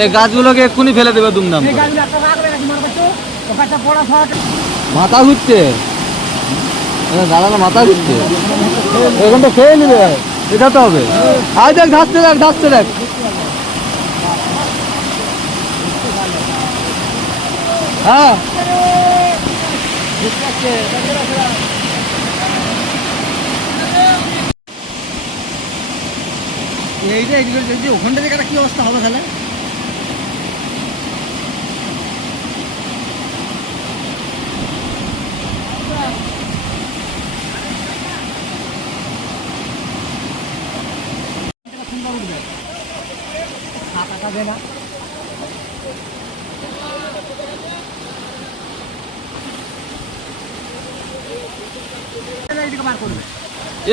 এই গাছগুলোকে এক্ষুনি ফেলে দেবে দুমদাম করে। মাথা ঘুরছে দাঁড়ানো, মাথা ঘুরছে, এখানটা খেয়ে নিবে, এটা তো হবে। আয় দেখ, ধাচ্ছে দেখ, ধাচ্ছে দেখ। হ্যাঁ এইটা যদি ওখানটা জায়গাটা কি অবস্থা হবে তাহলে?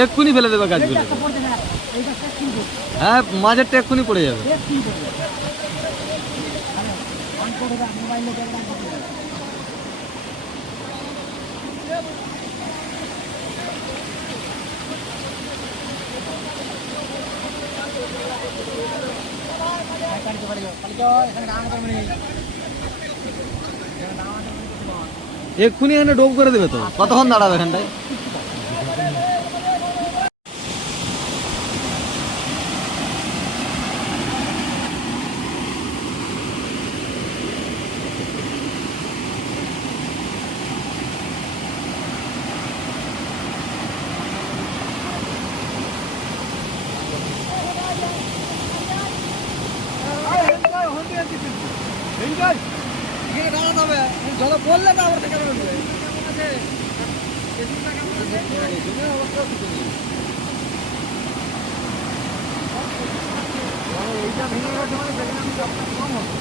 এক্ষুনি ফেলে দেবে গাছগুলো। হ্যাঁ, মাঝেরটা এক্ষুনি পড়ে যাবে। এক্ষুনি এখানে ডোব করে দেবে তো, কতক্ষণ দাঁড়াবে এখানটায়? জল পড়লে না আমার থেকে এইটা ভেঙে গেছে মানে কম হবে।